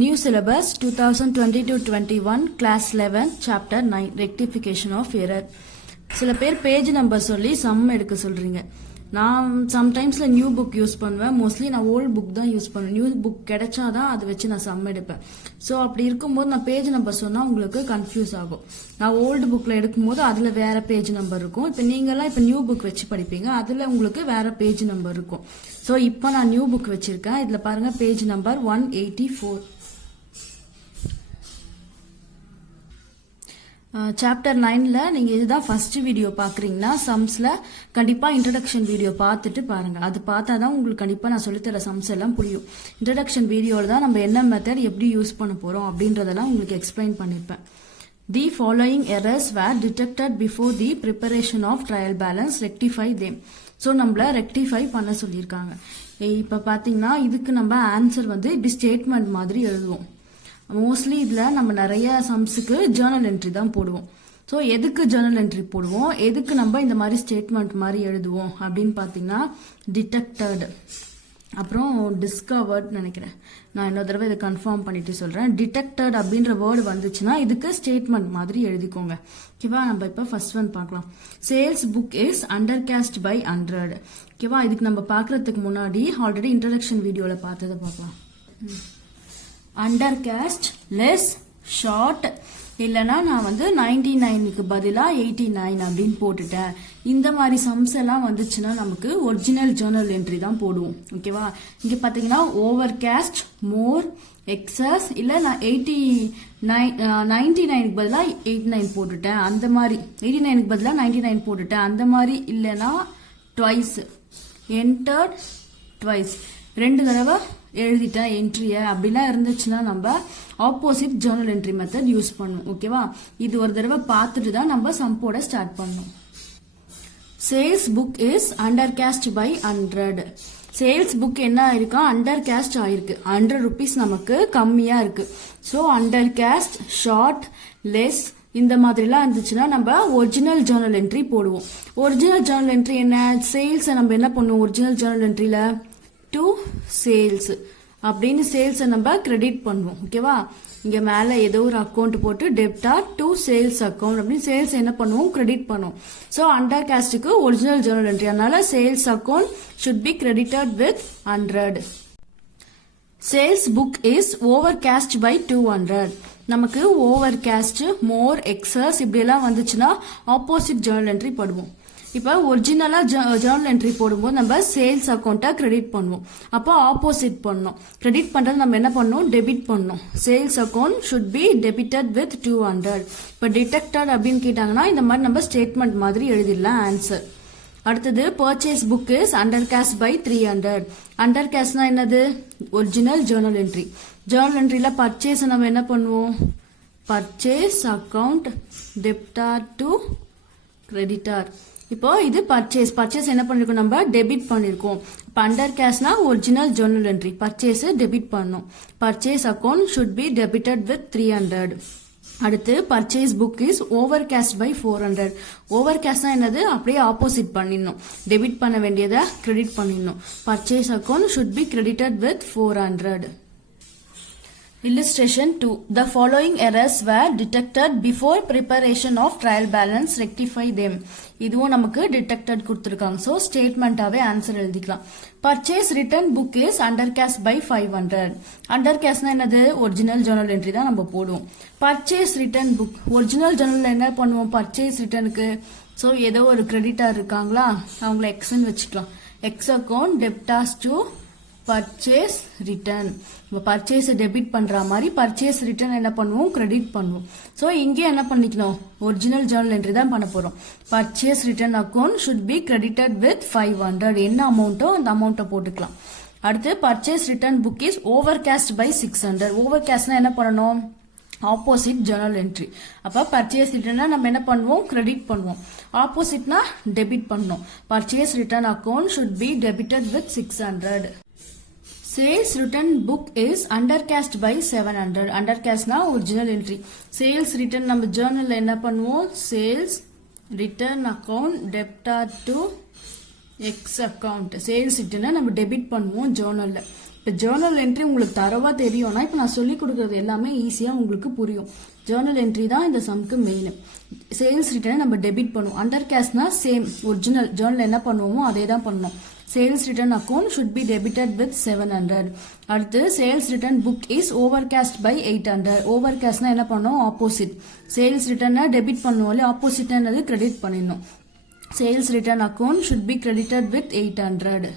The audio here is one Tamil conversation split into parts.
New syllabus 2020-21 class 11 chapter 9 rectification of error. சில பேர் பேஜ் நம்பர் சொல்லி சம் எடுக்க சொல்றீங்க. நான் சம்டைம்ஸ்ல நியூ புக் யூஸ் பண்ணுவேன். மோஸ்ட்லி நான் ஓல்டு புக் தான் யூஸ் பண்ணுவேன். நியூ புக் கிடைச்சாதான் அதை வச்சு நான் சம் எடுப்பேன். ஸோ அப்படி இருக்கும்போது நான் பேஜ் நம்பர் சொன்னா உங்களுக்கு கன்ஃபியூஸ் ஆகும். நான் ஓல்டு புக்ல எடுக்கும்போது அதுல வேற பேஜ் நம்பர் இருக்கும். இப்போ நீங்கெல்லாம் இப்போ நியூ புக் வச்சு படிப்பீங்க, அதுல உங்களுக்கு வேற பேஜ் நம்பர் இருக்கும். ஸோ இப்போ நான் நியூ புக் வச்சிருக்கேன். இதுல பாருங்க பேஜ் நம்பர் 184. சாப்டர் 9ல நீங்க இதுதான் ஃபர்ஸ்ட் வீடியோ பாக்குறீங்கன்னா சம்ஸ்ல கண்டிப்பா இன்ட்ரடக்ஷன் வீடியோ பார்த்துட்டு பாருங்க. அது பார்த்தாதான் உங்களுக்கு கண்டிப்பா நான் சொல்லித்தர சம்ஸ் எல்லாம் புரியும். இன்ட்ரடக்ஷன் வீடியோல தான் நம்ம என்ன மெத்தட் எப்படி யூஸ் பண்ண போறோம் அப்படின்றதெல்லாம் உங்களுக்கு எக்ஸ்பிளைன் பண்ணிருப்பேன். The following errors were detected before the preparation of trial balance, rectify them. So நம்மள ரெக்டிஃபை பண்ண சொல்லியிருக்காங்க. இப்ப பாத்தீங்கன்னா இதுக்கு நம்ம ஆன்சர் இப்படி ஸ்டேட்மெண்ட் மாதிரி எழுதுவோம். மோஸ்ட்லி இதில் நம்ம நிறைய சம்ஸுக்கு ஜேர்னல் என்ட்ரி தான் போடுவோம். ஸோ எதுக்கு ஜேர்னல் என்ட்ரி போடுவோம், எதுக்கு நம்ம இந்த மாதிரி ஸ்டேட்மெண்ட் மாதிரி எழுதுவோம் அப்படின்னு பார்த்தீங்கன்னா டிடெக்டட், அப்புறம் டிஸ்கவர்ட் நினைக்கிறேன். நான் இன்னொரு தடவை இதை கன்ஃபார்ம் பண்ணிட்டு சொல்கிறேன். டிடெக்டட் அப்படின்ற வேர்டு வந்துச்சுன்னா இதுக்கு ஸ்டேட்மெண்ட் மாதிரி எழுதிக்கோங்க. ஓகேவா, நம்ம இப்போ ஃபர்ஸ்ட் ஒன் பார்க்கலாம். Sales book is under caste by 100. ஓகேவா, இதுக்கு நம்ம பார்க்கறதுக்கு முன்னாடி ஆல்ரெடி இன்ட்ரடக்ஷன் வீடியோவில் பார்த்ததை பார்க்கலாம். அண்டர் கேஸ்ட் லெஸ் ஷார்ட், இல்லைன்னா நான் 99க்கு பதிலாக 89 அப்படின்னு போட்டுட்டேன். இந்த மாதிரி சம்ஸ் எல்லாம் வந்துச்சுன்னா நமக்கு ஒரிஜினல் ஜேர்னல் என்ட்ரி தான் போடுவோம். ஓகேவா, இங்கே பார்த்தீங்கன்னா ஓவர் கேஸ்ட், மோர், எக்ஸஸ், இல்லை நான் 99க்கு பதிலாக 89 போட்டுட்டேன் அந்த மாதிரி, 89க்கு பதிலாக 99 போட்டுட்டேன் அந்த மாதிரி, இல்லைன்னா ட்வைஸ், என்டர்ட் ட்வைஸ், 2 தடவை எழுதிட்டேன் என்ட்ரிய அப்படிலாம் இருந்துச்சுன்னா நம்ம opposite journal entry method use பண்ணுவோம். ஓகேவா, இது ஒரு தடவை பார்த்துட்டு தான் நம்ம சம்போட ஸ்டார்ட் பண்ணணும். Sales book is under caste by 100. Sales book என்ன ஆயிருக்கா, அண்டர் கேஸ்ட் ஆயிருக்கு. 100 rupees நமக்கு கம்மியா இருக்கு. So undercast, short, less இந்த மாதிரிலாம் இருந்துச்சுன்னா நம்ம ஒரிஜினல் ஜேர்னல் என்ட்ரி போடுவோம். ஒரிஜினல் ஜேர்னல் என்ட்ரி என்ன, சேல்ஸை நம்ம என்ன பண்ணுவோம் ஒரிஜினல் ஜேர்னல் என்ட்ரியில டு சேல்ஸ் அப்படின்னு சேல்ஸை நம்ம கிரெடிட் பண்ணுவோம். ஓகேவா, இங்க மேல ஏதோ ஒரு அக்கௌண்ட் போட்டு டெப்டார் டு சேல்ஸ் அக்கௌண்ட் அப்படின்னு சேல்ஸ் என்ன பண்ணுவோம் கிரெடிட் பண்ணுவோம். ஸோ அண்டர் கேஸ்டுக்கு ஒரிஜினல் ஜேர்னல் என்ட்ரி, அதனால sales account should be credited with 100. Sales book is over cast by 200. நமக்கு ஓவர் கேஸ்ட், மோர், எக்ஸஸ் இப்படி எல்லாம் வந்துச்சுன்னா ஆப்போசிட் ஜேர்னல் என்ட்ரி போடுவோம். இப்போ ஒரிஜினலா ஜேர்னல் என்ட்ரி போடும்போது நம்ம சேல்ஸ் அக்கௌண்ட்டை கிரெடிட் பண்ணுவோம். அப்போ ஆப்போசிட் பண்ணணும். கிரெடிட் பண்றது நம்ம என்ன பண்ணணும், டெபிட் பண்ணணும். Sales account should be debited with 200. இப்போ டிடெக்டட் அப்படின்னு கேட்டாங்கன்னா இந்த மாதிரி நம்ம ஸ்டேட்மெண்ட் மாதிரி எழுதிடலாம் ஆன்சர். அடுத்தது purchase book is under caste by 300. Under கேஸ்ட்னா என்னது, ஒரிஜினல் ஜேர்னல் என்ட்ரி. ஜேர்னல் என்ட்ரியில பர்ச்சேஸ் நம்ம என்ன பண்ணுவோம், purchase account debtor to creditor. இப்போ இது பர்ச்சேஸ் என்ன பண்ணிருக்கோம், நம்ம டெபிட் பண்ணிருக்கோம். இப்போ அண்டர் கேஷ்னா original journal entry, purchase debit பண்ணணும். Purchase account should be debited with 300. அடுத்து purchase book is over cast by 400. Over கேஷ்னா என்னது, அப்படியே ஆப்போசிட் பண்ணிடணும். டெபிட் பண்ண வேண்டியதை கிரெடிட் பண்ணிடணும். Purchase account should be credited with 400. Illustration 2. The following errors were detected before preparation of trial balance, rectify them. இதுவும் நமக்கு detected கொடுத்திருக்காங்க. So statementாவே ஆன்சர் எழுதிக்கலாம். Purchase return book is under cash by 500. Under cashனா என்னது, ஒரிஜினல் ஜேர்னல் என்ட்ரி தான் நம்ம போடுவோம். Purchase return book, original journal என்ன பண்ணுவோம் பர்ச்சேஸ் ரிட்டர்னுக்கு. ஸோ ஏதோ ஒரு கிரெடிட்டார் இருக்காங்களா, அவங்கள எக்ஸ்ன்னு வச்சுக்கலாம். X account debtors to purchase return. இப்போ பர்ச்சேஸ் டெபிட் பண்ற மாதிரி பர்ச்சேஸ் ரிட்டர்ன் என்ன பண்ணுவோம், கிரெடிட் பண்ணுவோம். ஸோ இங்கே என்ன பண்ணிக்கணும், ஒரிஜினல் ஜேர்னல் என்ட்ரி தான் பண்ண போறோம். Purchase return account should be credited with 500. என்ன அமௌண்ட்டோ அந்த அமௌண்ட்டை போட்டுக்கலாம். அடுத்து purchase return book is over cast by 600. Over கேஸ்ட்னா என்ன பண்ணணும், ஆப்போசிட் ஜேர்னல் என்ட்ரி. அப்ப பர்ச்சேஸ் ரிட்டர்னா நம்ம என்ன பண்ணுவோம், கிரெடிட் பண்ணுவோம். ஆப்போசிட்னா டெபிட் பண்ணணும். Purchase return account should be debited with 600. Sales return book is under caste by 700. Under கேஸ்ட்னா ஒரிஜினல் என்ட்ரி. சேல்ஸ் ரிட்டர்ன் நம்ம ஜேர்னல்ல என்ன பண்ணுவோம், sales return account debtor to X account. Sales ரிட்டர்னை நம்ம டெபிட் பண்ணுவோம் ஜேர்னல்ல. இப்போ ஜேர்னல் என்ட்ரி உங்களுக்கு தரவா தெரியும்னா இப்போ நான் சொல்லி கொடுக்குறது எல்லாமே ஈஸியாக உங்களுக்கு புரியும். ஜேர்னல் என்ட்ரி தான் இந்த சம்க்கு மெயின். சேல்ஸ் ரிட்டர்னை நம்ம டெபிட் பண்ணுவோம். அண்டர் கேஷ்னா சேம் ஒரிஜினல் ஜேர்னல் என்ன பண்ணுவோமோ அதே தான் பண்ணணும். Sales return account should be debited with 700. அடுத்து sales return book is over cast by 800. Over கேஷ்னா என்ன பண்ணோம், ஆப்போசிட். சேல்ஸ் ரிட்டர்னை டெபிட் பண்ணுவோம், ஆப்போசிட் என்னது கிரெடிட் பண்ணிடணும். Sales return account should be credited with 800.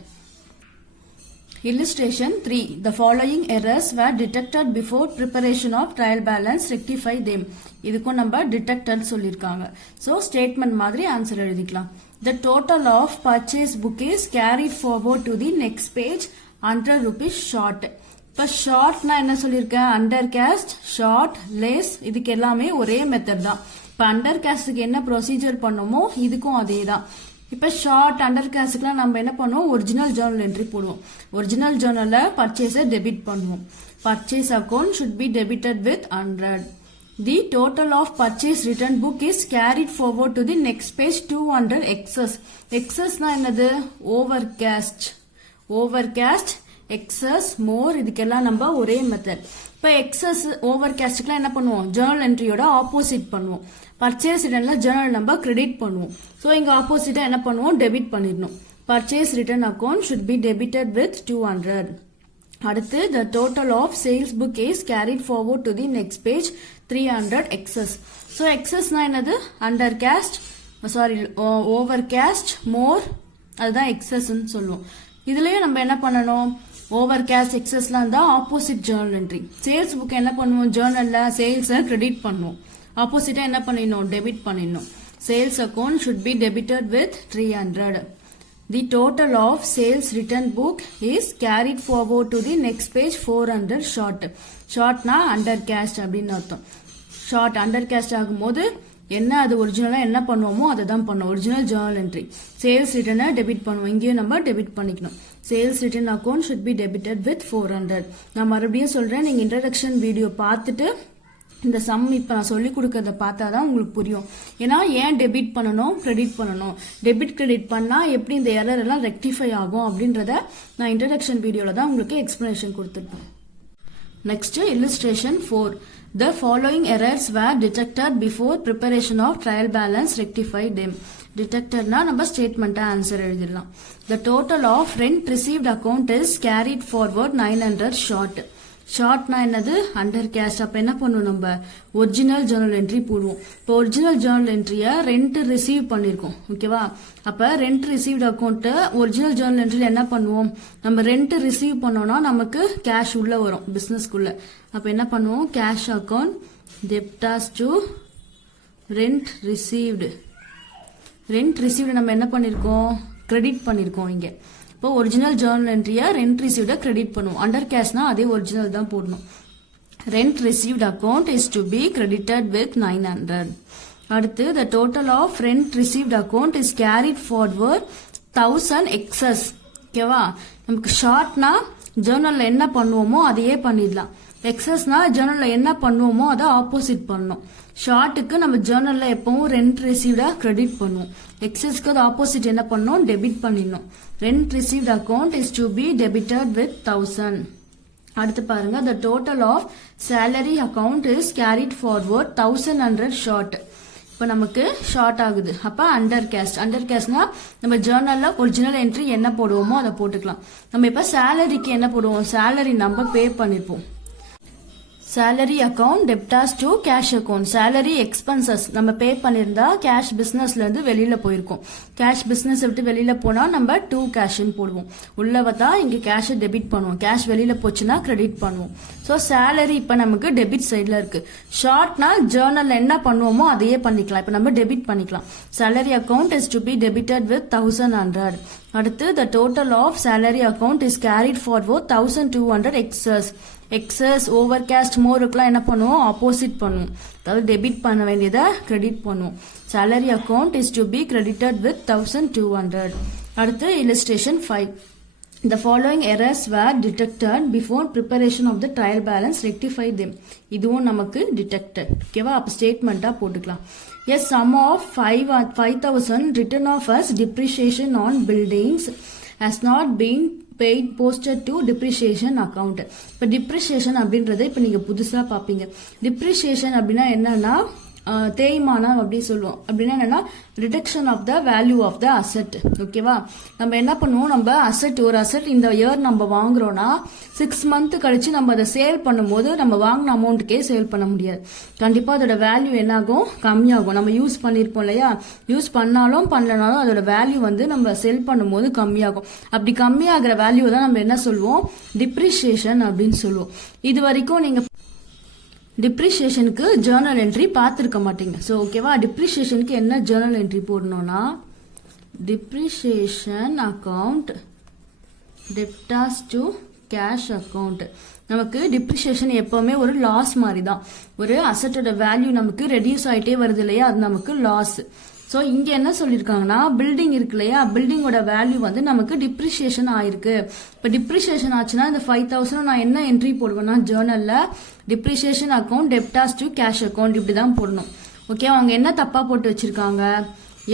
Illustration 3. The following errors were detected before preparation of trial balance. Rectify them. இதுக்கும் நம்ம detected சொல்லிருக்காங்க. So statement மாதிரி answer எழுதிக்கலாம். The total of purchase book is carried forward to the next page 100 rupees short. இப்போ ஷார்ட்னா என்ன சொல்லியிருக்கேன், அண்டர் கேஸ்ட், ஷார்ட், லெஸ், இதுக்கு எல்லாமே ஒரே மெத்தட் தான். இப்போ அண்டர் கேஸ்டுக்கு என்ன ப்ரொசீஜர் பண்ணோமோ இதுக்கும் அதே தான். இப்போ ஷார்ட் அண்டர் கேஸ்டுக்குலாம் நம்ம என்ன பண்ணுவோம், ஒரிஜினல் ஜேர்னல் என்ட்ரி போடுவோம். ஒரிஜினல் ஜேர்னலில் பர்ச்சேஸை டெபிட் பண்ணுவோம். Purchase account should be debited with 100. The total of purchase return book is carried forward to the next page 200 excess. எக்ஸஸ்னா என்னது, over cast. Over cast, excess, more, இதுக்கெல்லாம் நம்ம ஒரே மெத்தட். இப்போ எக்ஸஸ் ஓவர் கேஸ்டுக்குலாம் என்ன பண்ணுவோம், ஜேர்னல் என்ட்ரியோட ஆப்போசிட் பண்ணுவோம். பர்ச்சேஸ் ரிட்டர்ன்ல ஜேர்னல் நம்பர் கிரெடிட் பண்ணுவோம். ஸோ இங்க ஆப்போசிட்டா என்ன பண்ணுவோம், டெபிட் பண்ணிடணும். Purchase return account should be debited with 200. அடுத்து the total of sales book is carried forward to the next page 300 excess. So எக்ஸஸ்னா என்னது, under cast, sorry over cast, more, அதுதான் எக்ஸஸ்ன்னு சொல்லுவோம். இதுலயும் நம்ம என்ன பண்ணணும், ஓவர் கேஸ்ட் எக்ஸஸ்லாம் தான் opposite journal entry. Sales book என்ன பண்ணுவோம், ஜேர்னல்ல சேல்ஸை கிரெடிட் பண்ணுவோம். ஆப்போசிட்டா என்ன பண்ணிடணும், டெபிட் பண்ணிடணும். Sales account should be debited with 300. The total of sales return book is carried forward to the next page 400 short. ஷார்ட்னா அண்டர் கேஸ்ட் அப்படின்னு அர்த்தம். ஷார்ட் அண்டர் கேஸ்ட் ஆகும்போது என்ன, அது ஒரிஜினலா என்ன பண்ணுவோமோ அதை தான் பண்ணுவோம். Original journal entry. சேல்ஸ் ரிட்டர்னை டெபிட் பண்ணுவோம், இங்கேயும் நம்ம டெபிட் பண்ணிக்கணும். Sales return account should be debited with 400. நான் மறுபடியும் சொல்றேன், நீங்க இன்ட்ரடக்ஷன் வீடியோ பார்த்துட்டு இந்த சம் இப்போ நான் சொல்லி கொடுக்கறத பார்த்தா தான் உங்களுக்கு புரியும். ஏன்னா ஏன் டெபிட் பண்ணணும், கிரெடிட் பண்ணணும், டெபிட் கிரெடிட் பண்ணா எப்படி இந்த எரர் எல்லாம் ரெக்டிஃபை ஆகும் அப்படின்றத நான் இன்ட்ரடக்ஷன் வீடியோல தான் உங்களுக்கு எக்ஸ்பிளனேஷன் கொடுத்துருப்பேன். Next illustration 4. The following errors were detected before preparation of trial balance. Rectify them. Detectedனா நம்ம ஸ்டேட்மெண்ட்டா ஆன்சர் எழுதிடலாம். The total of rent received account is carried forward 900 short. ஷார்ட்னா என்னது, அண்டர் கேஸ்ட். அப்ப என்ன பண்ணுவோம், நம்ம ஒரிஜினல் ஜேர்னல் என்ட்ரி போடுவோம். இப்போ ஒரிஜினல் ஜேர்னல் என்ட்ரியை ரெண்ட் ரிசீவ் பண்ணிருக்கோம், ஓகேவா. அப்ப rent received account original journal என்ட்ரியில என்ன பண்ணுவோம், நம்ம ரெண்ட் ரிசீவ் பண்ணோம்னா நமக்கு கேஷ் உள்ள வரும் பிசினஸ்க்குள்ள. அப்ப என்ன பண்ணுவோம், cash account debtors to rent received. Rent received நம்ம என்ன பண்ணிருக்கோம், கிரெடிட் பண்ணிருக்கோம் இங்க. இப்போ ஒரிஜினல் ஜேர்னல் என்ட்ரியை ரெண்ட் ரிசீவ்ட கிரெடிட் பண்ணுவோம். அண்டர் கேஷ்னா அதே ஒரிஜினல் தான் போடணும். Rent received account is to be credited with 900. அடுத்து the total of rent received account is carried forward 1000 excess. ஓகேவா. நமக்கு ஷார்ட்னா ஜேர்னல்ல என்ன பண்ணுவோமோ அதையே பண்ணிடலாம். எக்ஸஸ்னா ஜேர்னல்ல என்ன பண்ணுவோமோ அதை ஆப்போசிட் பண்ணணும். ஷார்ட்டுக்கு நம்ம ஜேர்னல்ல எப்பவும் ரெண்ட் ரிசீவ்டா கிரெடிட் பண்ணுவோம். எக்ஸஸ்க்கு அது ஆப்போசிட் என்ன பண்ணணும், டெபிட் பண்ணிடணும். Rent received account is to be debited with 1000. அடுத்து பாருங்க, the total of salary account is carried forward 1100 short. இப்போ நமக்கு ஷார்ட் ஆகுது. அப்ப அண்டர் கேஸ்ட். அண்டர் கேஸ்ட்னா நம்ம ஜேர்னல்ல ஒரிஜினல் என்ட்ரி என்ன போடுவோமோ அதை போட்டுக்கலாம். நம்ம இப்ப சேலரிக்கு என்ன போடுவோம், சேலரி நம்ம பே பண்ணிருப்போம். Salary account debtors to cash account. Salary expenses நம்ம பே பண்ணிருந்தா கேஷ் பிசினஸ்ல இருந்து வெளியில போயிருக்கும். கேஷ் பிசினஸ் விட்டு வெளியில போனா நம்ம டு கேஷ்னு போடுவோம். உள்ளவதா இங்க கேஷ் டெபிட் பண்ணுவோம். கேஷ் வெளியில போச்சுன்னா கிரெடிட் பண்ணுவோம். ஸோ சேலரி இப்ப நமக்கு டெபிட் சைட்ல இருக்கு. ஷார்ட்னா ஜேர்னல்ல என்ன பண்ணுவோமோ அதையே பண்ணிக்கலாம். இப்ப நம்ம டெபிட் பண்ணிக்கலாம். Salary account is to be debited with 1100. அடுத்து the total of salary account is carried forward 1200 excess. Excess over cast மோருக்குலாம் என்ன பண்ணுவோம், ஆப்போசிட் பண்ணுவோம். அதாவது டெபிட் பண்ண வேண்டியதை கிரெடிட் பண்ணுவோம். Salary account is to be credited with 1200. அடுத்து illustration 5. The following errors were detected before preparation of the trial balance. Rectify them. இதுவும் நமக்கு detected. ஓகேவா. அப்ப ஸ்டேட்மெண்டா போட்டுக்கலாம். A sum of 5,000 written off as depreciation on buildings has not been paid posted to depreciation account. இப்போ டிப்ரிசியேஷன் அப்படின்றத இப்போ நீங்க புதுசா பாப்பீங்க. டிப்ரிசியேஷன் அப்படின்னா என்னன்னா தேய்மானம் அப்படி சொல்லுவோம். அப்படின்னா என்னன்னா reduction of the value of the asset. ஓகேவா, நம்ம என்ன பண்ணுவோம், நம்ம ஒரு அசெட் இந்த இயர் நம்ம வாங்குறோம்னா 6 மந்த் கழிச்சு நம்ம அதை சேல் பண்ணும்போது நம்ம வாங்கின அமௌண்ட்டுக்கே சேல் பண்ண முடியாது. கண்டிப்பா அதோட வேல்யூ என்ன ஆகும், கம்மியாகும். நம்ம யூஸ் பண்ணிருப்போம் இல்லையா, யூஸ் பண்ணாலும் பண்ணலனாலும் அதோட வேல்யூ வந்து நம்ம செல் பண்ணும்போது கம்மியாகும். அப்படி கம்மியாகிற வேல்யூ தான் நம்ம என்ன சொல்லுவோம், டிப்ரிசியேஷன் அப்படின்னு சொல்லுவோம். இது வரைக்கும் நீங்க டிப்ரிசியேஷனுக்கு ஜேர்னல் என்ட்ரி பார்த்துருக்க மாட்டீங்க. ஸோ ஓகேவா, டிப்ரிசியேஷனுக்கு என்ன ஜேர்னல் என்ட்ரி போடணும்னா depreciation account debtors to cash account. நமக்கு டிப்ரிசியேஷன் எப்பவுமே ஒரு லாஸ் மாதிரி தான். ஒரு அசட்டோட வேல்யூ நமக்கு ரெடியூஸ் ஆகிட்டே வருது இல்லையா, அது நமக்கு லாஸ். ஸோ இங்க என்ன சொல்லியிருக்காங்கன்னா பில்டிங் இருக்கு இல்லையா, பில்டிங்கோட வேல்யூ வந்து நமக்கு டிப்ரிசியேஷன் ஆயிருக்கு. இப்போ டிப்ரிசியேஷன் ஆச்சுன்னா இந்த 5,000 நான் என்ன என்ட்ரி போடுவேன்னா ஜேர்னல்ல depreciation account debtors to cash account இப்படிதான் போடணும். ஓகே, அவங்க என்ன தப்பா போட்டு வச்சிருக்காங்க,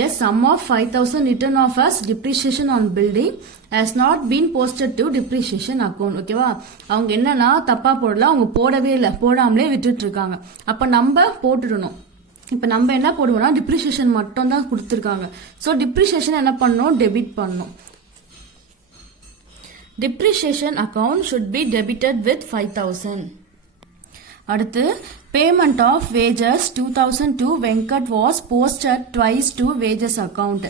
as sum of 5,000 written off as depreciation on building has not been posted to depreciation account. ஓகேவா, அவங்க என்னன்னா தப்பா போடல, அவங்க போடவே இல்லை, போடாமலே விட்டுட்டு இருக்காங்க. அப்ப நம்ம போட்டுடணும். இப்போ நம்ம என்ன போடுவோம்னா டிப்ரிசியேஷன் மட்டும் தான் கொடுத்துருக்காங்க. ஸோ டிப்ரிசியேஷன் என்ன பண்ணணும், டெபிட் பண்ணணும். Depreciation account should be debited with 5,000. அடுத்து payment of wages 2,000 to Venkat was posted twice to wages account.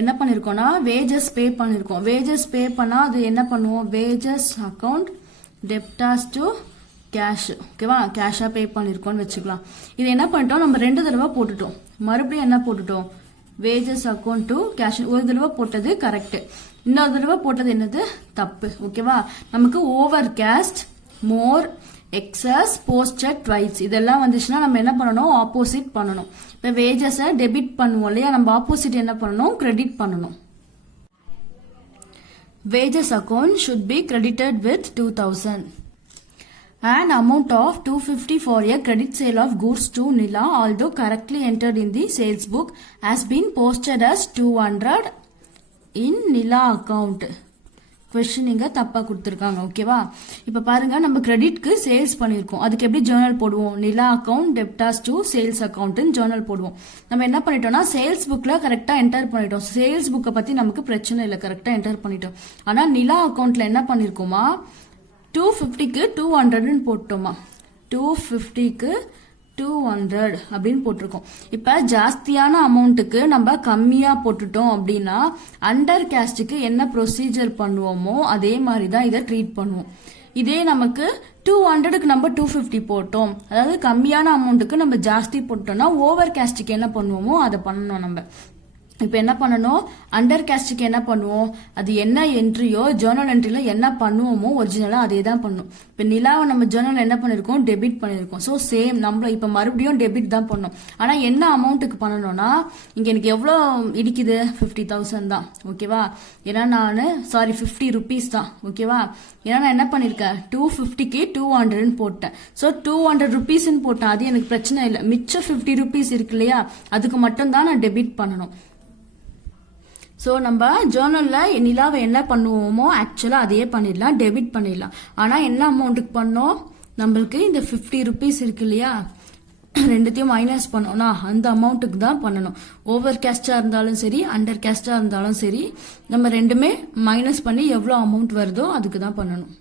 என்ன பண்ணிருக்கோம்னா வேஜஸ் பே பண்ணிருக்கோம். வேஜஸ் பே பண்ணா அது என்ன பண்ணுவோம், wages account debtors to cash. ஓகேவா, கேஷா பே பண்ணிருக்கோம்னு வச்சுக்கலாம். இது என்ன பண்ணிட்டோம், நம்ம 2 தடவை போட்டுட்டோம். மறுபடியும் என்ன போட்டுட்டோம், வேஜஸ் அக்கௌண்ட் டு கேஷ். ஒரு தடவை போட்டது கரெக்ட், இன்னொரு தடவை போட்டது என்னது தப்பு. ஓகேவா, நமக்கு ஓவர் கேஸ்ட், மோர், எக்ஸஸ், போஸ்டட் ட்வைஸ் இதெல்லாம் வந்துச்சுன்னா நம்ம என்ன பண்ணணும், ஆப்போசிட் பண்ணணும். இப்போ வேஜஸை டெபிட் பண்ணுவோம் இல்லையா, நம்ம ஆப்போசிட் என்ன பண்ணணும், கிரெடிட் பண்ணணும். Wages account should be credited with 2,000. An amount of 250 for a credit sale of goods to Nila, although correctly entered in the sales book, has been posted as 200 in Nila account. Question இங்க தப்பா கொடுத்துருக்காங்க. ஓகேவா, இப்ப பாருங்க நம்ம கிரெடிட்க்கு சேல்ஸ் பண்ணிருக்கோம். அதுக்கு எப்படி ஜேர்னல் போடுவோம், Nila account debtors to sales account journal போடுவோம். நம்ம என்ன பண்ணிட்டோம்னா சேல்ஸ் புக்ல கரெக்டா என்டர் பண்ணிட்டோம். சேல்ஸ் புக்கை பத்தி நமக்கு பிரச்சனை இல்லை, கரெக்டா என்டர் பண்ணிட்டோம். ஆனா நிலா அக்கௌண்ட்ல என்ன பண்ணிருக்கோமா 250க்கு 200 போட்டோமா, 250க்கு 200 அப்படின்னு போட்டிருக்கோம். இப்ப ஜாஸ்தியான அமௌண்ட்டுக்கு நம்ம கம்மியா போட்டுட்டோம் அப்படின்னா அண்டர் கேஸ்டுக்கு என்ன ப்ரொசீஜர் பண்ணுவோமோ அதே மாதிரி தான் இதை ட்ரீட் பண்ணுவோம். இதே நமக்கு 200க்கு நம்ம 250 போட்டோம், அதாவது கம்மியான அமௌண்ட்டுக்கு நம்ம ஜாஸ்தி போட்டோம்னா ஓவர் கேஸ்டுக்கு என்ன பண்ணுவோமோ அதை பண்ணணும். நம்ம இப்ப என்ன பண்ணணும், அண்டர் கேஸ்டுக்கு என்ன பண்ணுவோம், அது என்ன என்ட்ரியோ ஜேர்னல் என்ட்ரியில என்ன பண்ணுவோமோ ஒரிஜினலா அதே தான் பண்ணும். இப்ப நிலாவை நம்ம ஜேர்னல் என்ன பண்ணிருக்கோம், டெபிட் பண்ணிருக்கோம். ஸோ சேம் நம்ம இப்ப மறுபடியும் டெபிட் தான் பண்ணோம். ஆனா என்ன அமௌண்ட்டுக்கு பண்ணணும்னா இங்க எனக்கு எவ்வளவு இடிக்குது, 50,000 தான். ஓகேவா, ஏன்னா நான் 50 rupees தான். ஓகேவா, ஏன்னா நான் என்ன பண்ணிருக்கேன் 250க்கு 200 போட்டேன். ஸோ 200 rupees போட்டேன், அது எனக்கு பிரச்சனை இல்லை. மிச்சம் 50 rupees இருக்கு இல்லையா, அதுக்கு மட்டும் தான் நான் டெபிட் பண்ணணும். ஸோ நம்ம ஜேர்னல்ல நிலாவை என்ன பண்ணுவோமோ ஆக்சுவலா அதையே பண்ணிடலாம், டெபிட் பண்ணிடலாம். ஆனா என்ன அமௌண்ட்டுக்கு பண்ணோம், நம்மளுக்கு இந்த 50 rupees இருக்கு இல்லையா, ரெண்டுத்தையும் மைனஸ் பண்ணோம்னா அந்த அமௌண்ட்டுக்கு தான் பண்ணணும். ஓவர் கேஸ்டா இருந்தாலும் சரி, அண்டர் கேஸ்டா இருந்தாலும் சரி, நம்ம ரெண்டுமே மைனஸ் பண்ணி எவ்வளவு அமௌண்ட் வருதோ அதுக்கு தான் பண்ணணும்.